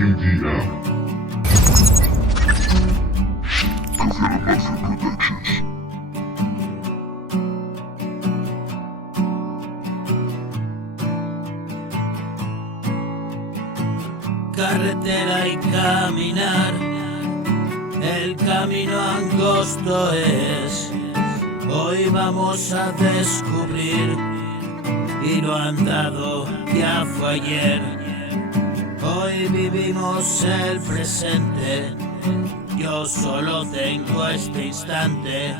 MDM. Massive Productions. Carretera y caminar, el camino angosto es. Hoy vamos a descubrir, y lo andado ya fue ayer. Hoy vivimos el presente, yo solo tengo este instante.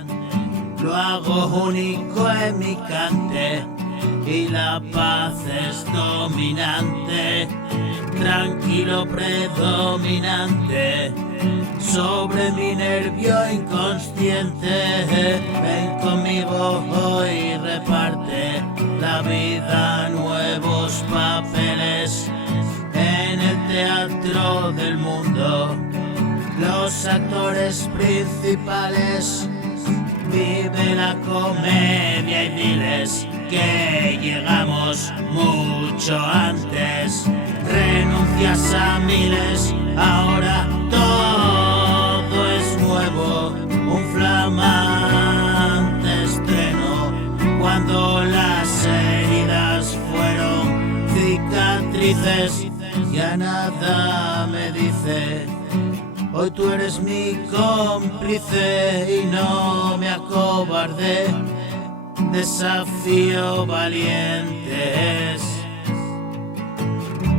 Lo hago único en mi cante, y la paz es dominante. Tranquilo predominante sobre mi nervio inconsciente. Ven conmigo hoy, reparte la vida, nuevos papeles en el teatro del mundo. Los actores principales vive la comedia y diles que llegamos mucho antes. Renuncias a miles, ahora todo es nuevo, un flamante estreno. Cuando las heridas fueron cicatrices, ya nada me dice. Hoy tú eres mi cómplice y no me acobardé. Desafío valientes,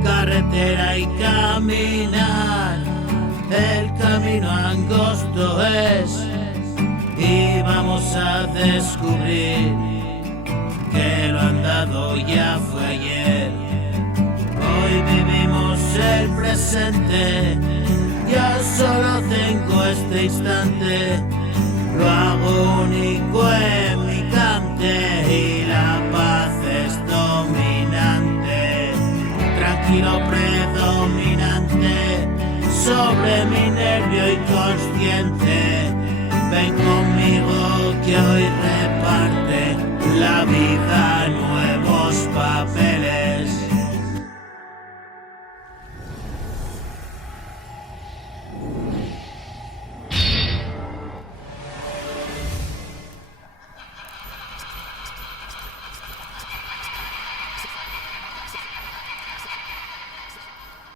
carretera y caminar, el camino angosto es, y vamos a descubrir que lo andado ya fue ayer. Hoy vivimos el presente, yo solo tengo este instante. Lo hago único en mi cante, y la paz es dominante. Tranquilo predominante sobre mi nervio inconsciente. Ven conmigo que hoy reparte la vida.